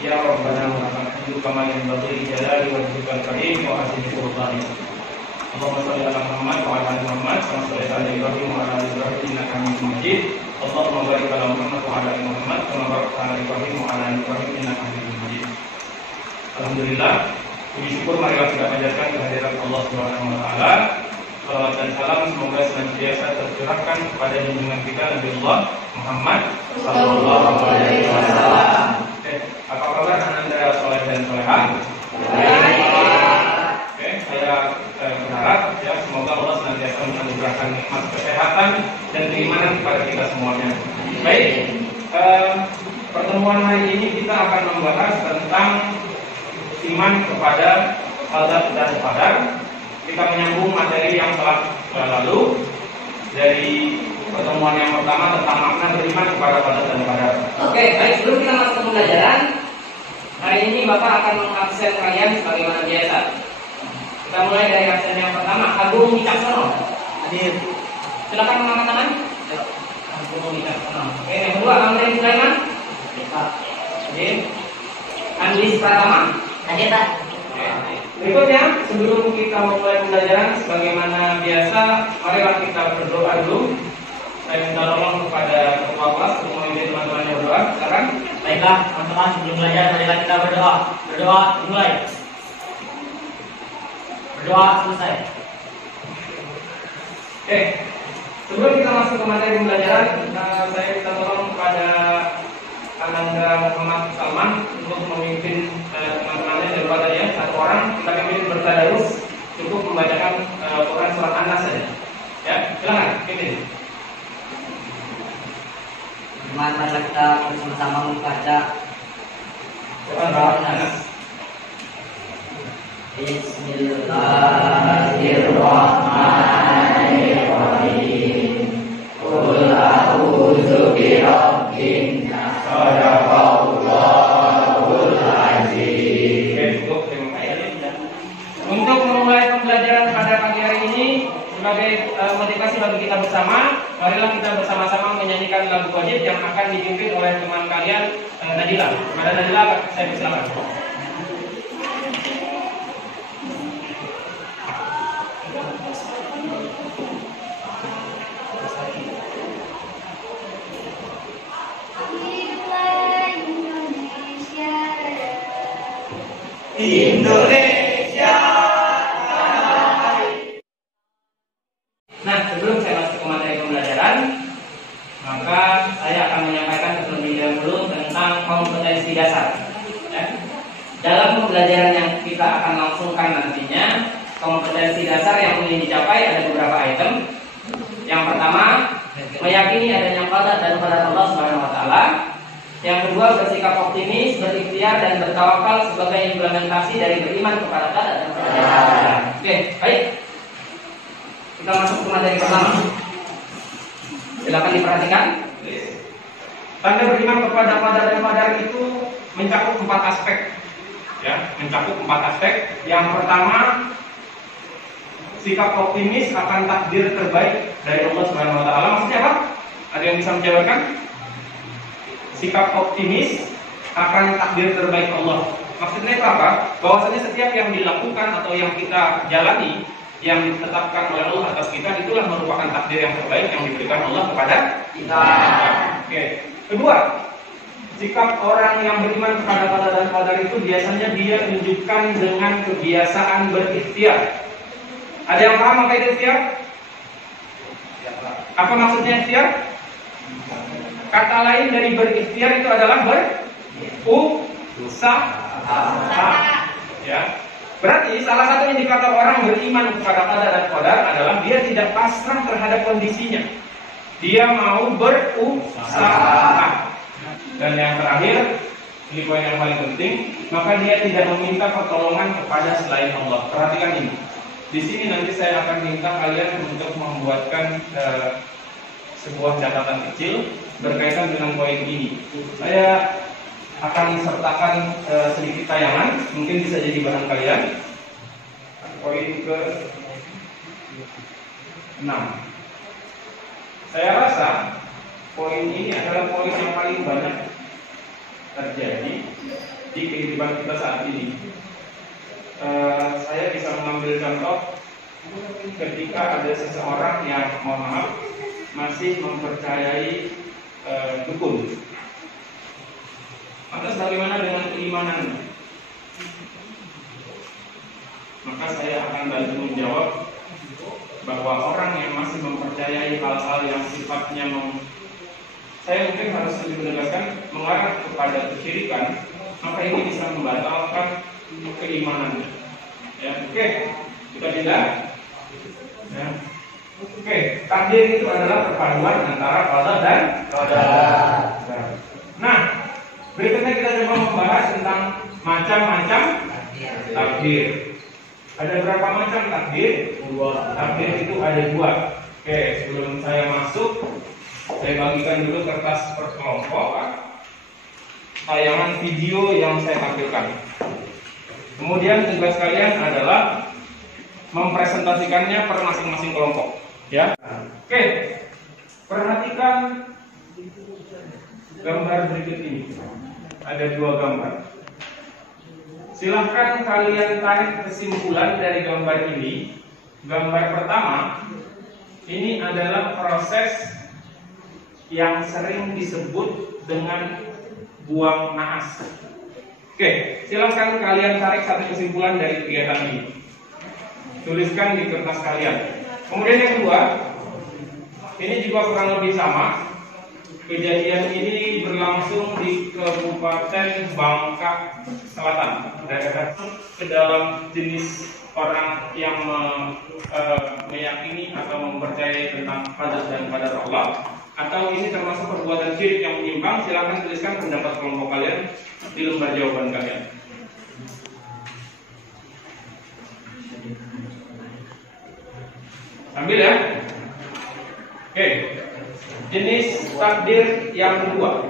Ya Rabbana wa lakal kama yanbaghi li jalali wajhikal karim wa azimi sultanik. Allahumma shalli ala Muhammad wa ala ali Muhammad kama shallaita ala Ibrahim wa ala ali Ibrahim innaka Hamidum Majid. Allahumma barik ala Muhammad wa ala ali Muhammad kama barakta ala Ibrahim wa ala ali Ibrahim innaka Hamidum Majid. Alhamdulillah, puji syukur marilah kita panjatkan kehadirat Allah Subhanahu wa taala. Salawat dan salam semoga senantiasa tercurahkan kepada junjungan kita Nabi Allah Muhammad sallallahu alaihi wasallam. Apa kabar Anda soleh dan soleha? Saya berharap ya semoga Allah senantiasa menganugerahkan nikmat kesehatan dan keimanan kepada kita semuanya. Baik, pertemuan hari ini kita akan membahas tentang iman kepada qada dan qadar. Kita menyambung materi yang telah lalu dari pertemuan yang pertama tentang makna beriman kepada qada dan qadar. Oke, baik, sebelum kita masuk ke pembelajaran, hari ini Bapak akan mengabsen kalian sebagaimana biasa. Kita mulai dari absen yang pertama, Agung Wicaksono. Hadir. Silakan mengangkat tangan. Agung Wicaksono. Oke, yang kedua, Amrin Sulaiman. Hadir. Andis Pratama. Hadir, Pak. Berikutnya, sebelum kita memulai pembelajaran sebagaimana biasa, marilah kita berdoa dulu. Saya minta tolong kepada ketua kelas untuk memimpin teman-teman yang berdoa. Silakan. Baiklah, teman-teman, sebelum belajar marilah kita berdoa. Berdoa dimulai. Berdoa selesai. Oke, sebelum kita masuk ke materi pembelajaran, saya minta tolong kepada Ananda Muhammad Salman untuk memimpin teman-temannya daripada ya satu orang. Kita pimpin bertadarus, cukup membacakan Quran surat An-Nas saja. Ya, silakan pimpin. Marilah kita bersama-sama membaca Quran surat An-Nas. Bismillahirrahmanirrahim. Qul a'udzu birabbin nas. Shadaqallahul azim. Untuk memulai pembelajaran pada pagi hari ini sebagai motivasi bagi kita bersama, marilah kita bersama-sama menyanyikan lagu wajib yang akan dipimpin oleh teman kalian Nadila. Kepada Nadila saya persilakan. Indonesia. Nah, sebelum saya masuk ke materi pembelajaran, maka saya akan menyampaikan terlebih dahulu tentang kompetensi dasar. Ya. Dalam pembelajaran yang kita akan langsungkan nantinya, kompetensi dasar yang ingin dicapai ada beberapa item. Yang pertama, meyakini adanya qada dan qadar Allah Subhanahu wa taala. Yang kedua, bersikap optimis, berikhtiar dan bertawakal sebagai implementasi dari beriman kepada qada dan qadar. Oke, baik. Kita masuk ke materi pertama. Silakan diperhatikan. Tanda beriman kepada qada dan qadar itu mencakup 4 aspek. Ya, mencakup 4 aspek. Yang pertama, sikap optimis akan takdir terbaik dari Allah Subhanahu wa taala. Maksudnya apa? Ada yang bisa menjawabkan? Sikap optimis akan takdir terbaik Allah. Maksudnya itu apa? Bahwasanya setiap yang dilakukan atau yang kita jalani, yang ditetapkan oleh Allah atas kita, itulah merupakan takdir yang terbaik yang diberikan Allah kepada kita. Oke. Kedua, sikap orang yang beriman kepada qada dan qadar itu biasanya dia tunjukkan dengan kebiasaan berikhtiar. Ada yang paham apa itu ikhtiar? Apa maksudnya ikhtiar? Kata lain dari berikhtiar itu adalah berusaha. Ya. Berarti salah satu indikator orang beriman kepada qada dan qadar adalah dia tidak pasrah terhadap kondisinya. Dia mau berusaha. Dan yang terakhir, ini poin yang paling penting, maka dia tidak meminta pertolongan kepada selain Allah. Perhatikan ini. Di sini nanti saya akan minta kalian untuk membuatkan sebuah catatan kecil berkaitan dengan poin ini. Saya akan sertakan sedikit tayangan, mungkin bisa jadi bahan kalian. Poin ke-6. Saya rasa poin ini adalah poin yang paling banyak terjadi di kehidupan kita saat ini. Saya bisa mengambil contoh ketika ada seseorang yang, mohon maaf, masih mempercayai dukun. Lantas bagaimana dengan keimanannya? Maka saya akan bantu menjawab bahwa orang yang masih mempercayai hal-hal yang sifatnya saya mungkin harus lebih menegaskan mengarah kepada kesyirikan, maka ini bisa membatalkan keimanannya. Ya, oke, kita tidak. Ya. Oke, takdir itu adalah perpaduan antara qada dan qadar. Nah, berikutnya kita coba membahas tentang macam-macam takdir. Ada berapa macam takdir? Dua. Takdir itu ada dua. Oke, sebelum saya masuk, saya bagikan dulu kertas per kelompok tayangan video yang saya tampilkan. Kemudian tugas kalian adalah mempresentasikannya per masing-masing kelompok. Ya. Oke, perhatikan gambar berikut ini. Ada dua gambar. Silahkan kalian tarik kesimpulan dari gambar ini. Gambar pertama, ini adalah proses yang sering disebut dengan buang naas. Oke, silahkan kalian tarik satu kesimpulan dari kegiatan ini. Tuliskan di kertas kalian. Kemudian yang kedua, ini juga kurang lebih sama. Kejadian ini berlangsung di Kabupaten Bangka Selatan. Daerah ke dalam jenis orang yang meyakini atau mempercayai tentang qadar dan qadar Allah, atau ini termasuk perbuatan syirik yang menyimpang. Silakan tuliskan pendapat kelompok kalian di lembar jawaban kalian. Ambil ya. Oke. Jenis takdir yang kedua,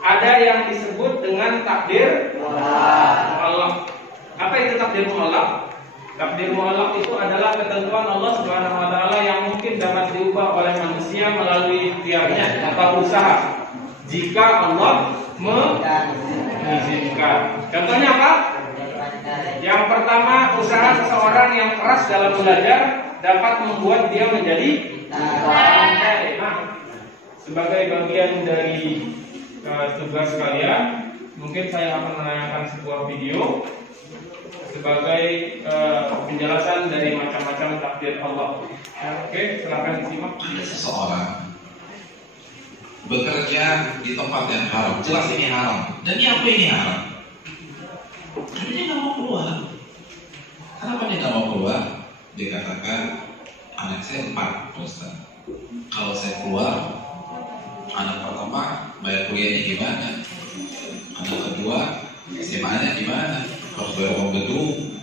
ada yang disebut dengan takdir mu'allaq. Apa itu takdir mu'allaq? Takdir mu'allaq itu adalah ketentuan Allah Subhanahu wa taala yang mungkin dapat diubah oleh manusia melalui ikhtiarnya atau usaha jika Allah mengizinkan. Contohnya apa? Yang pertama, usaha seseorang yang keras dalam belajar dapat membuat dia menjadi pandai. Nah, sebagai bagian dari tugas kalian, mungkin saya akan menayangkan sebuah video sebagai penjelasan dari macam-macam takdir Allah. Oke, silakan disimak. Seseorang bekerja di tempat yang haram, jelas ini haram. Dan ini apa ini haram? Karena dia nggak mau keluar. Kenapa dia nggak mau keluar? Dia katakan, anak saya 4, Ustaz. Kalau saya keluar, anak pertama bayar kuliahnya gimana? Anak kedua, SMA-nya gimana? Harus bayar uang gedung.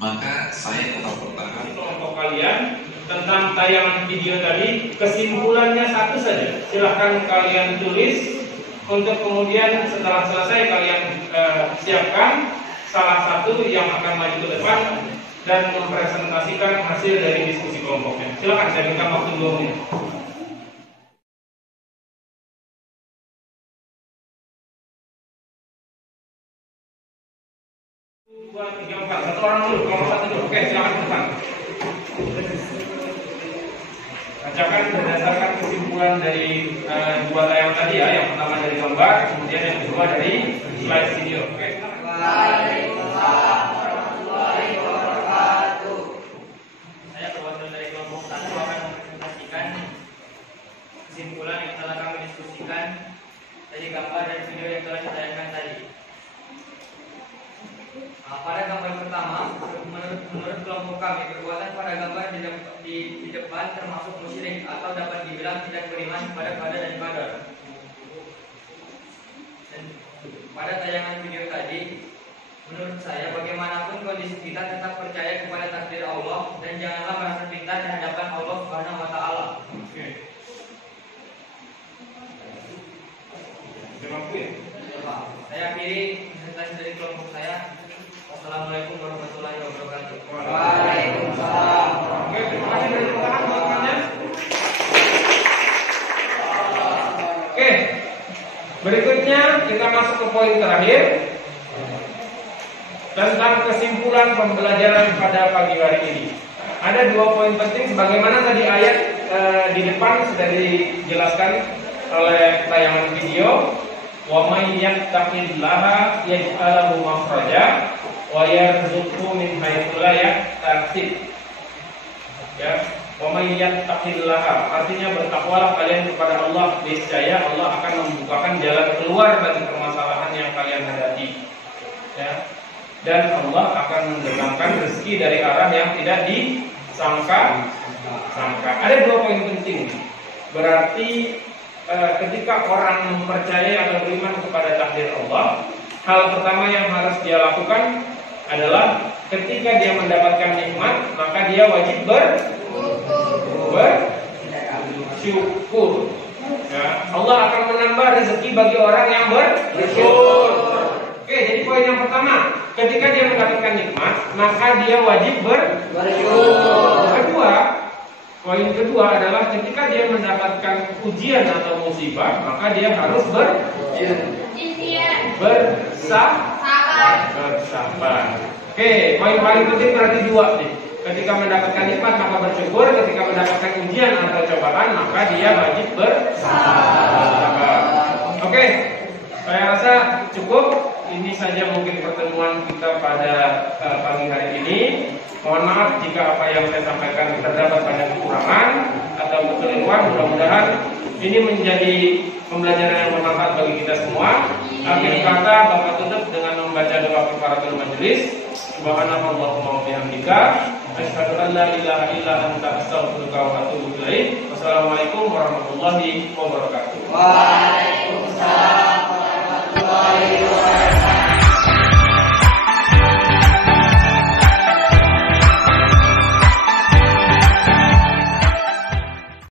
Maka saya tetap bertahan. Kelompok kalian tentang tayangan video tadi, kesimpulannya satu saja. Silahkan kalian tulis untuk kemudian setelah selesai kalian siapkan salah satu yang akan maju ke depan dan mempresentasikan hasil dari diskusi kelompoknya. Silakan, saya berikan waktu 2 menit. 2, 3, 4. Satu orang dulu, kelompok satu dulu. Oke, silakan ke depan. Bacakan berdasarkan kesimpulan dari dua tayangan tadi ya. Yang pertama dari gambar, kemudian yang kedua dari slide video. Oke. Waalaikumsalam warahmatullahi wabarakatuh. Saya perwakilan dari kelompok 1 akan mempresentasikan kesimpulan yang telah kami diskusikan dari gambar dan video yang telah ditayangkan tadi. Pada gambar pertama, menurut kelompok kami, perbuatan pada gambar di depan termasuk musyrik atau dapat dibilang tidak beriman kepada qadar dan qadar. Dan pada tayangan video tadi, menurut saya bagaimanapun kondisi kita tetap percaya kepada takdir Allah dan janganlah merasa pintar di hadapan Allah Subhanahu wa taala. Oke. Terima kasih. Saya akhiri presentasi dari kelompok saya. Assalamualaikum warahmatullahi wabarakatuh. Waalaikumsalam. Oke, terima kasih dari teman-teman buat kalian. Oke, berikutnya kita masuk ke poin terakhir tentang kesimpulan pembelajaran pada pagi hari ini. Ada 2 poin penting sebagaimana tadi ayat di depan sudah dijelaskan oleh tayangan video. Wa may yattaqillaha yaj'al lahu makhraja wa yarzuqhu min haitsu la yahtasib. Ya, wa may yattaqillaha artinya bertakwalah kalian kepada Allah, niscaya Allah akan membukakan jalan keluar bagi permasalahan yang kalian hadapi. Ya. Dan Allah akan mendatangkan rezeki dari arah yang tidak disangka. Ada 2 poin penting. Berarti ketika orang mempercayai atau beriman kepada takdir Allah, hal pertama yang harus dia lakukan adalah ketika dia mendapatkan nikmat, maka dia wajib bersyukur. Ya, Allah akan menambah rezeki bagi orang yang bersyukur. Oke, jadi poin yang pertama, ketika dia mendapatkan nikmat, maka dia wajib bersyukur. Poin kedua adalah ketika dia mendapatkan ujian atau musibah, maka dia harus bersabar. Oke, poin paling penting berarti 2 nih. Ketika mendapatkan nikmat maka bersyukur, ketika mendapatkan ujian atau cobaan maka dia wajib bersabar. Oke, saya rasa cukup. Ini saja mungkin pertemuan kita pada pagi hari ini. Mohon maaf jika apa yang saya sampaikan terdapat banyak kekurangan atau kekeliruan. Mudah-mudahan ini menjadi pembelajaran yang bermanfaat bagi kita semua. Akhir kata Bapak tutup dengan membaca doa kafaratul majelis. Subhanallahumma wa bihamdika asyhadu an la ilaha illa anta astaghfiruka wa atubu ilaik. Wassalamualaikum warahmatullahi wabarakatuh.